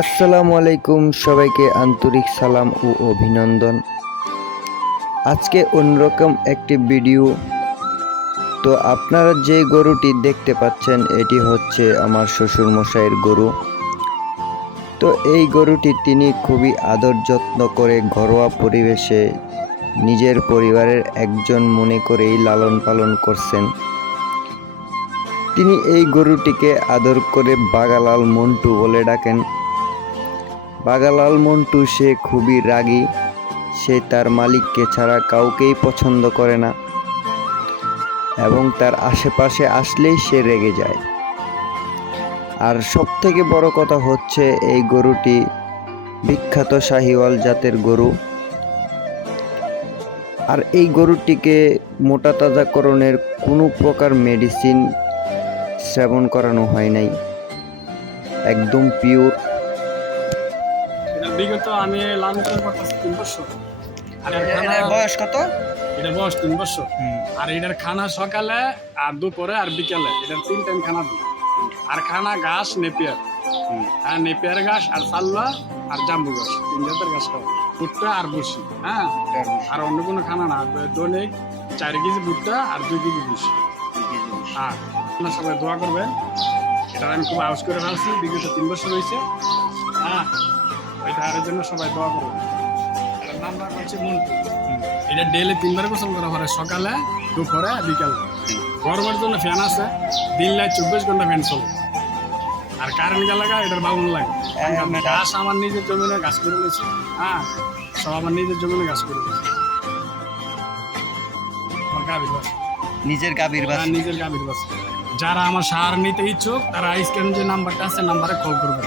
আসসালামু আলাইকুম, সবাইকে আন্তরিক সালাম ও অভিনন্দন। আজকে অন্যরকম একটি ভিডিও। তো আপনারা যে গরুটি দেখতে পাচ্ছেন এটি হচ্ছে আমার শ্বশুর মশাইয়ের গরু। তো এই গরুটি তিনি খুবই আদর যত্ন করে ঘরোয়া পরিবেশে নিজের পরিবারের একজন মনে করেই লালন পালন করছেন। তিনি এই গরুটিকে আদর করে বাগালাল মন্টু বলে ডাকেন। বাগালাল মন্টু সে খুবই রাগী, সে তার মালিককে ছাড়া কাউকেই পছন্দ করে না এবং তার আশেপাশে আসলেই সে রেগে যায়। আর সবথেকে বড় কথা হচ্ছে এই গরুটি বিখ্যাত শাহিওয়াল জাতের গরু। আর এই গরুটিকে মোটা তাজাকরণের কোনো প্রকার মেডিসিন সেবন করানো হয় নাই, একদম পিওর। বিগত আমি লালন পালন করতেছি 3 বছর। আর এর বয়স কত? এটার বয়স 3 বছর। আর এটার খানা সকালে আর দুপুরে আর বিকালে, এটার 3 টাইম খানা দিই। আর খানা ঘাস নেপিয়ার, হ্যাঁ নেপিয়ার ঘাস আর সাল্লা আর জাম্বু ঘাস, 3 জাতের ঘাস খাওয়া। ভুট্টা আর বসি, হ্যাঁ। আর অন্য কোনো খানা না, দৈনিক 4 কেজি ভুট্টা আর 2 কেজি বসি। হ্যাঁ, আপনারা সবাই দোয়া করবেন। এটা আমি খুব আউস করে ফেলছি, বিগত 3 বছর হয়েছে। হ্যাঁ, ওইটা আর জন্য সবাই দোয়া করবেন। এটার নাম রাখা হচ্ছে মন্টু। এটা ডেইলি 3 বার গোসল করা হয়, সকালে, দুপুরে, বিকালে। গরমের জন্য ফ্যান আছে, দিন লাই 24 ঘন্টা ফ্যান চলে। আর কারেন্ট গেলে এটার বাউন লাগে। ঘাস আমার নিজের জমিনে ঘাস করে নিয়েছি, হ্যাঁ, সব আমার নিজের জমিনে ঘাস করে নিয়েছি। আমার গাভীর বাস, নিজের গাভীর বাস। নিজের গাভীর বাস। যারা আমার সার নিতে ইচ্ছুক তারা স্ক্যান যে নাম্বারটা আছে নাম্বারে কল করবেন।